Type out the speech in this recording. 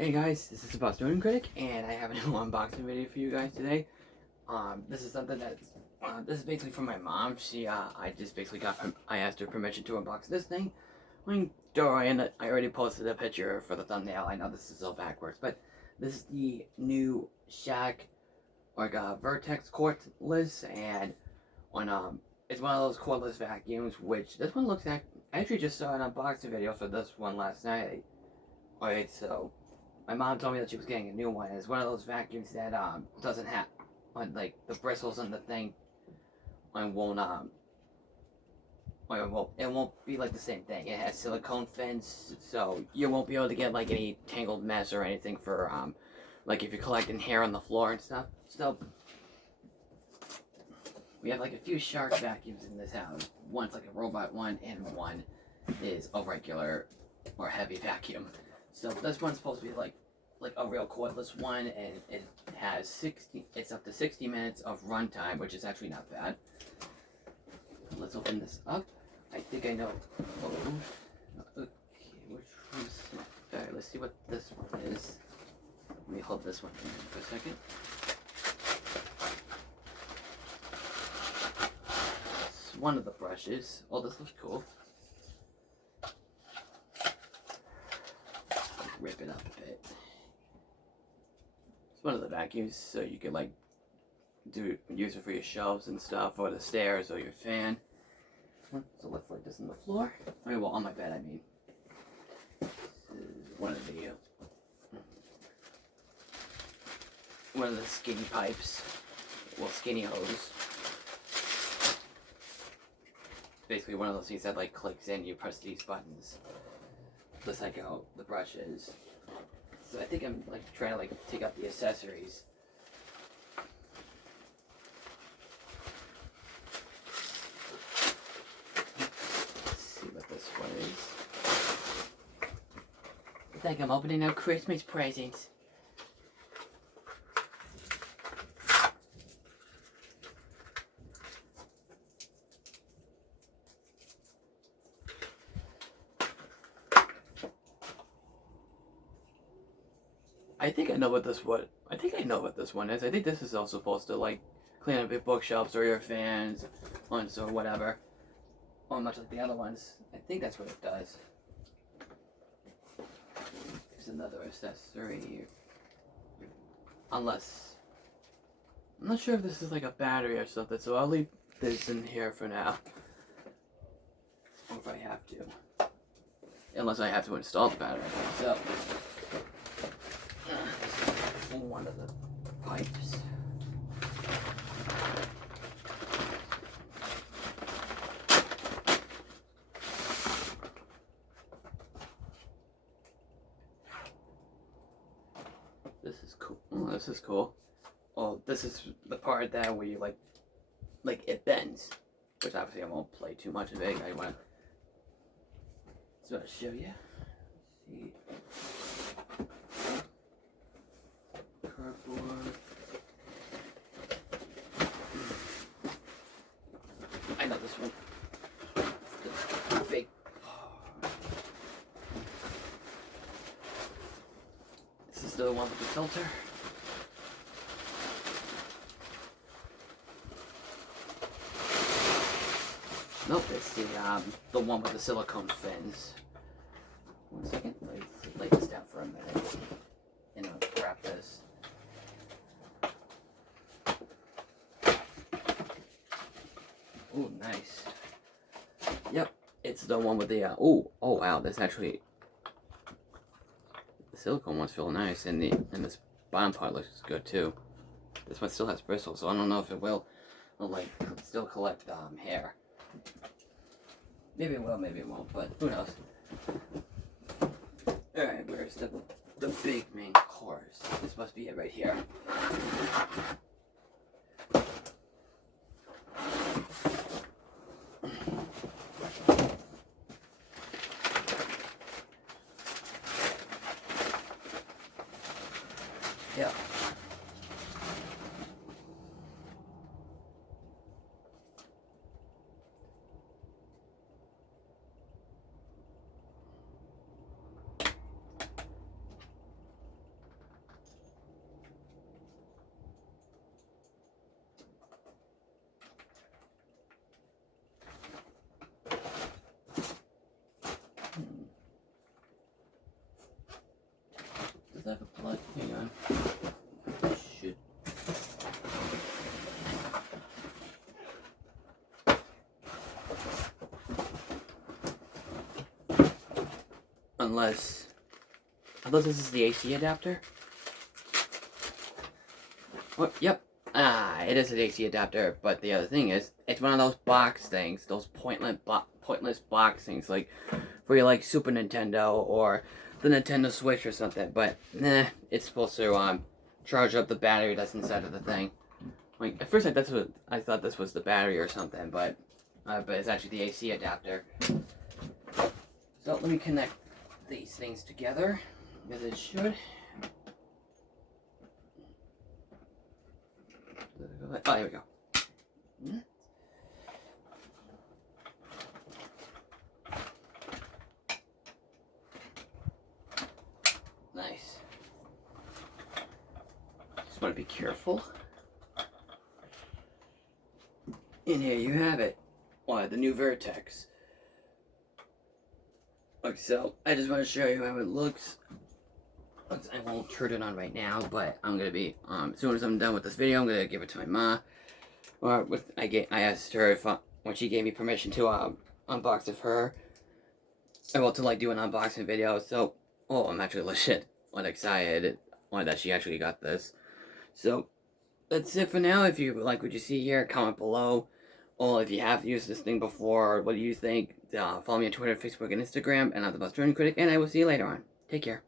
Hey guys, this is the Bostonian Critic, and I have a new unboxing video for you guys today. This is something that's, this is basically from my mom. I just basically I asked her permission to unbox this thing. I already posted a picture for the thumbnail. I know this is so backwards, but this is the new Vertex cordless, and it's one of those cordless vacuums, which this one looks like, I actually just saw an unboxing video for this one last night. Alright, so my mom told me that she was getting a new one. It's one of those vacuums that doesn't have like the bristles on the thing and it won't be like the same thing. It has silicone fins, so you won't be able to get like any tangled mess or anything for like if you're collecting hair on the floor and stuff. So we have like a few shark vacuums in this house. One's like a robot one, and one is a regular or heavy vacuum. So this one's supposed to be like a real cordless one, and it has it's up to 60 minutes of runtime, which is actually not bad. Let's open this up. I think I know. Oh, okay, which one's... Alright, let's see what this one is. Let me hold this one for a second. It's one of the brushes. Oh, this looks cool. Rip it up a bit. It's one of the vacuums, so you could like use it for your shelves and stuff, or the stairs, or your fan. So let's like this on the floor. I mean, well, on my bed, I mean. This is one of the skinny pipes, well, skinny hose. Basically, one of those things that like clicks in. You press these buttons. Just like how the brush is. So I think I'm like trying to like take out the accessories. Let's see what this one is. I think I'm opening up Christmas presents. I think I know what this one is. I think this is also supposed to like clean up your bookshelves or your fans, or whatever. Or much like the other ones. I think that's what it does. There's another accessory. Unless I'm not sure if this is like a battery or something, so I'll leave this in here for now. Or if I have to. Unless I have to install the battery. So one of the pipes. This is cool. Oh, this is cool. Oh, this is the part that where you like it bends, which obviously I won't play too much of it. I want to show you. Let's see. Cardboard. I know this one. The fake. This is the one with the filter. Nope, it's the one with the silicone fins. 1 second, let's lay this down for a minute. And I'll wrap this. Ooh, nice. Yep, it's the one with the, oh wow, this actually, the silicone one's feel nice, and this bottom part looks good too. This one still has bristles, so I don't know if it will like, still collect, hair. Maybe it will, maybe it won't, but who knows. Alright, where's the big main course? This must be it right here. Yeah. unless this is the AC adapter. Oh, yep. It is an AC adapter, but the other thing is, it's one of those box things, those pointless box things, like for your like Super Nintendo or the Nintendo Switch or something. But it's supposed to charge up the battery that's inside of the thing. Like at first, I thought this was the battery or something, but it's actually the AC adapter. So let me connect these things together, as it should. Oh, here we go. Nice. Just want to be careful. And here you have it. The new Vertex. Okay, so I just want to show you how it looks. I won't turn it on right now, but I'm gonna be as soon as I'm done with this video, I'm gonna give it to my ma. I asked her if when she gave me permission to unbox it for her. I want to like do an unboxing video. So I'm actually legit excited that she actually got this. So that's it for now. If you like what you see here, comment below. Or if you have used this thing before, what do you think? Follow me on Twitter, Facebook, and Instagram, and I'm the Bostonian Critic, and I will see you later on. Take care.